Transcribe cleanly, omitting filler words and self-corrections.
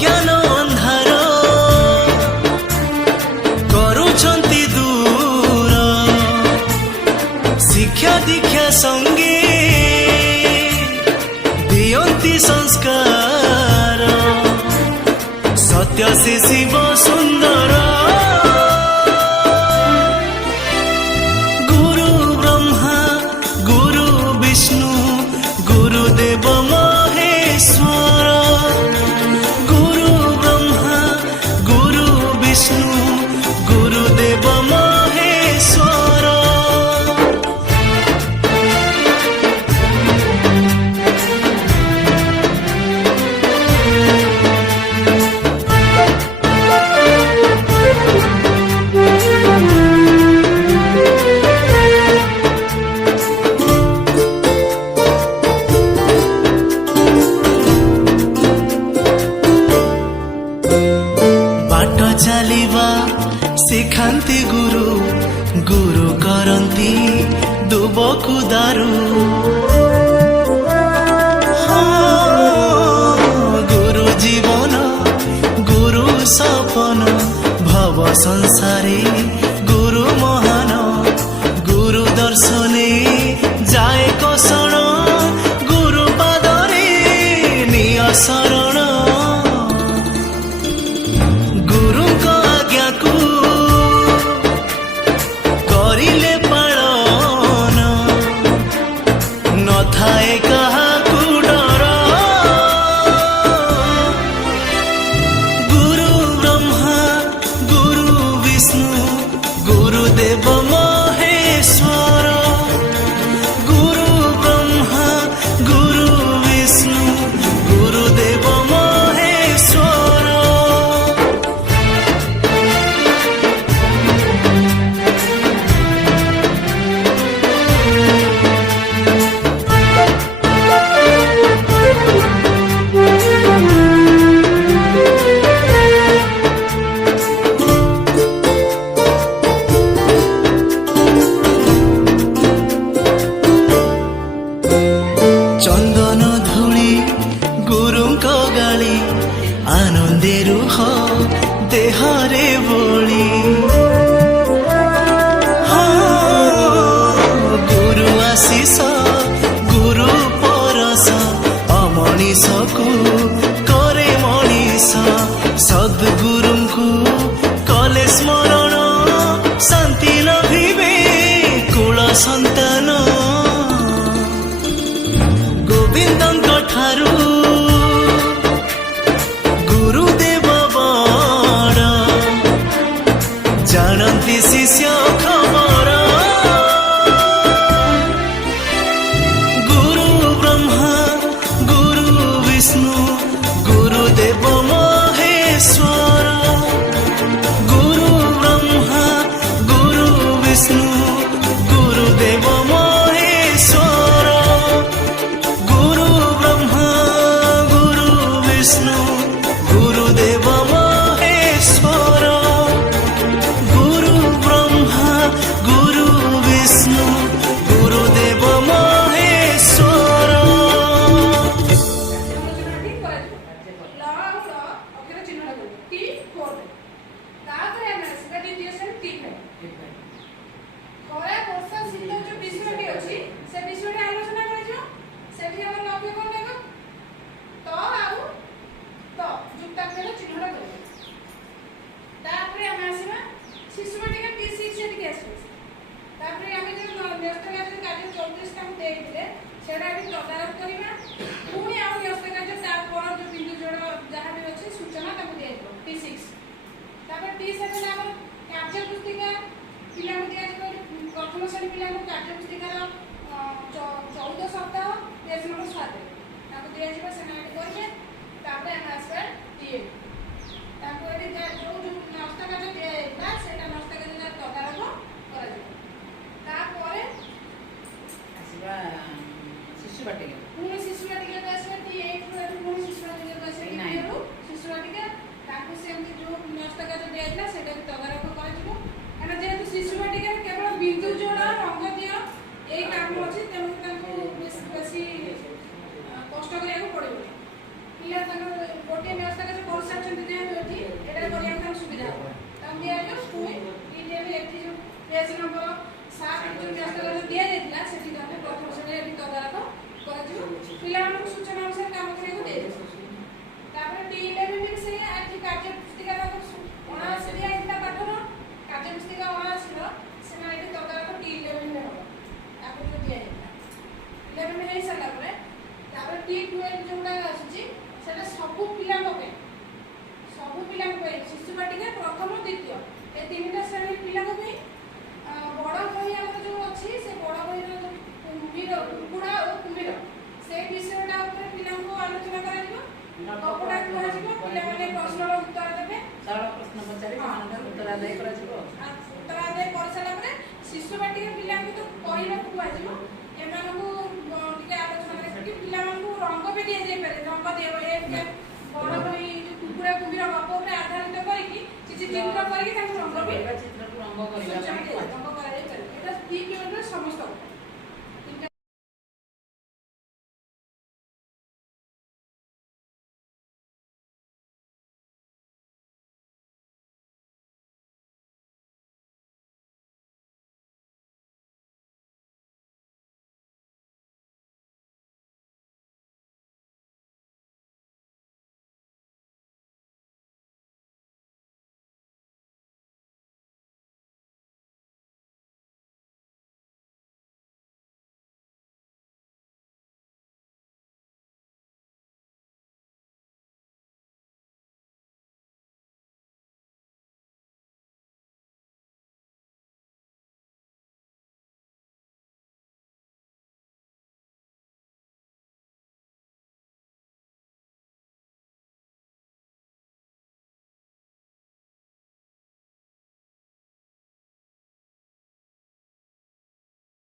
ଅଜ୍ଞାନ ଅନ୍ଧାର କରୁଛନ୍ତି ଦୂର ଶିକ୍ଷା ଦୀକ୍ଷା ସଙ୍ଗେ ଦିଅନ୍ତି ସଂସ୍କାର ସତ୍ୟ ସେ ଶିବ ସୁନ୍ଦର ଗୁରୁ ବ୍ରହ୍ମା ଗୁରୁ ବିଷ୍ଣୁ ଗୁରୁଦେବ ମହେଶ୍ୱର ଗୁରୁ ବ୍ରହ୍ମା ଗୁରୁ ବିଷ୍ଣୁ ଗୁରୁଦେବ ମହେଶ୍ୱର बाट ଚାଲିବା ଶିଖାନ୍ତି ଗୁରୁ ଗୁରୁ କରନ୍ତି ଦୁବକୁ ଦାରୁ ଗୁରୁ ଜୀବନ ଗୁରୁ ସପନ ଭବ ସଂସାରେ ଗୁରୁ ମହାନ ଗୁରୁ ଦର୍ଶନେ ଯାଏ କଷଣ ଗୁରୁ ପାଦରେ ନିଅ ଶରଣ ଗୁରୁଙ୍କ ଆଜ୍ଞାକୁ କରିଲେ ପାଳନ ନଥାଏ କାହାକୁ ଡର ଗୁରୁ ବ୍ରହ୍ମା ଗୁରୁ ବିଷ୍ଣୁ ଗୁରୁଦେବ ମହେଶ୍ୱର ଗୁରୁ ବ୍ରହ୍ମା ଗୁରୁ ବିଷ୍ଣୁ ଗୁରୁଦେବ ମହେଶ୍ୱର ଚନ୍ଦନ ଧୂଳି ଗୁରୁଙ୍କ ଗାଳି ଆନନ୍ଦେ ରୁହ ଦେହରେ ବୋଳି ଗୁରୁ ଆଶିଷ ଗୁରୁ ପରଶ ଅମଣିଷକୁ କରେ ମଣିଷ ସଦ୍ଗୁରୁଙ୍କୁ କଲେ ସ୍ମରଣ ଶାନ୍ତି ଲଭିବେ କୁଳ ସନ୍ତାନ ଗୋବିନ୍ଦଙ୍କ ଠାରୁ ଗୁରୁଦେବ ବଡ଼ ଜାଣନ୍ତି ଶିଷ୍ୟ ଖବର ଗୁରୁ ବ୍ରହ୍ମା ଗୁରୁ ବିଷ୍ଣୁ ଗୁରୁଦେବ ମହେଶ୍ୱର ଗୁରୁ ବ୍ରହ୍ମା ଗୁରୁ ବିଷ୍ଣୁ ଗୁରୁଦେବ ମହେଶ୍ୱର ଗୁରୁ ବ୍ରହ୍ମା ଗୁରୁ ବିଷ୍ଣୁ ଗୁରୁଦେବ ମହେଶ୍ୱର ଗୁରୁ ବ୍ରହ୍ମା ଗୁରୁ ବିଷ୍ଣୁ ଗୁରୁଦେବ ମହେଶ୍ୱର ଖରା ବର୍ଷା ଶୀତ ଯୋଉ ବିଷୟଟି ଅଛି ସେ ବିଷୟଟି ଆଲୋଚନା କରାଯିବ ସେଠି ଆମର ଲକ୍ଷ୍ୟ କଣ ନେବ ତ ଆଉ ତ ଯୁକ୍ତାକ୍ଷର ଚିହ୍ନଟ କରିବ ତାପରେ ଆମେ ଆସିବା ଶିଶୁ ବାଟିକା P6 ଏଠିକି ଆସିବ ତାପରେ ଆମେ ଯୋଉ ନ୍ୟସ୍ତ କାର୍ଯ୍ୟ 34 ଟା ଦେଇଥିଲେ ସେଟା ଏଠି ତଦାରଖ କରିବା ପୁଣି ଆଉ ନ୍ୟସ୍ତ କାର୍ଯ୍ୟ ତାପରେ ଯୋଉ ବିନ୍ଦୁ ଯୋଡ଼ ଯାହା ବି ଅଛି ସୂଚନା ତାକୁ ଦିଆଯିବ P6 ତାପରେ P7 ଆମର କାର୍ଯ୍ୟ ପୁସ୍ତିକା ପିଲାଙ୍କୁ ଦିଆଯିବ ପ୍ରଥମ ଶ୍ରେଣୀ ପିଲାଙ୍କୁ କାର୍ଯ୍ୟ ପୁସ୍ତିକାର 14 ସପ୍ତାହ ପେଜ ନମ୍ବର 7 ତାକୁ ଦିଆଯିବ ସେମାନେ ଏଠି କରିବେ ତାପରେ ଆମେ ଆସିବା ଟିଏ ତାକୁ ଏଠି ଯୋଉ ନଷ୍ଟ କାର୍ଯ୍ୟ ଦିଆଯାଇଥିଲା ସେଟା ନଷ୍ଟ କାର୍ଯ୍ୟ ତଦାରଖ କରାଯିବ ତାପରେ ଆସିବା ଶିଶୁ ବାଟିକା ପୁଣି ଶିଶୁ ବାଟିକାକୁ ଆସିବା T8 ରୁ ପୁଣି ଶିଶୁ ବାଟିକାକୁ ଆସିବା ଶିଶୁ ବାଟିକା ତାକୁ ସେମିତି ଯୋଉ ନଷ୍ଟ କାର୍ଯ୍ୟ ଦିଆଯାଇଥିଲା ସେଟା ତଦାରଖ କରାଯିବ କାରଣ ଯେହେତୁ ଶିଶୁ ବାଟିକାରେ କେବଳ ବିନ୍ଦୁ ଯୋଡ଼ ରଙ୍ଗ ଦିଅ ଏଇ କାମ ଅଛି ତେଣୁ ତାଙ୍କୁ ବେଶୀ କଷ୍ଟ କରିବାକୁ ପଡ଼ିବ ପିଲା ତାଙ୍କର ଗୋଟିଏ ନ୍ୟସ୍ତ କାର୍ଯ୍ୟ କରିସାରିଲା 11 ହେଇ ସାରିଲା ପରେ ତାପରେ T12 ଯୋଉଟା ଆସୁଛି ସେଟା ସବୁ ପିଲାଙ୍କ ପାଇଁ ଶିଶୁ ବାଟିକା ପ୍ରଥମ ଦ୍ୱିତୀୟ ଏ ତିନିଟା ଶ୍ରେଣୀ ପିଲାଙ୍କ ପାଇଁ ବଡ଼ ବହି ଆମର ଯୋଉ ଅଛି ସେ ବଡ଼ ବହିର କୁମ୍ଭୀର କୁକୁଡ଼ା ଓ କୁମ୍ଭୀର ସେ ବିଷୟଟା ଉପରେ ପିଲାଙ୍କୁ ଆଲୋଚନା କରାଯିବ। ଗପଟା କୁହାଯିବ, ପିଲାମାନେ ପ୍ରଶ୍ନର ଉତ୍ତର ଦେବେ, ସରଳ ପ୍ରଶ୍ନ ପଚାରି ସେମାନଙ୍କର ଉତ୍ତର ଆଦାୟ କରାଯିବ। ଉତ୍ତର ଆଦାୟ କରିସାରିଲା ପରେ ଶିଶୁ ବାଟିକା ପିଲାଙ୍କୁ ତ କହିବାକୁ କୁହାଯିବ, ଏମାନଙ୍କୁ ଟିକେ ଆଲୋଚନା କରିକି ପିଲାମାନଙ୍କୁ ରଙ୍ଗ ବି ଦିଆଯାଇପାରେ, ରଙ୍ଗ ଦିଆଯାଏ ବଡ଼ ବହି ଯୋଉ କୁକୁଡ଼ା କୁମ୍ଭୀର ଗପ ଉପରେ ଆଧାରିତ କରିକି କିଛି ଚିତ୍ର କରିକି ତାଙ୍କୁ ରଙ୍ଗ ବି ଚିତ୍ରକୁ ରଙ୍ଗ କରିବା ରଙ୍ଗ କରାଯାଇପାରିବ। ଏଇଟା T12 ସମସ୍ତଙ୍କୁ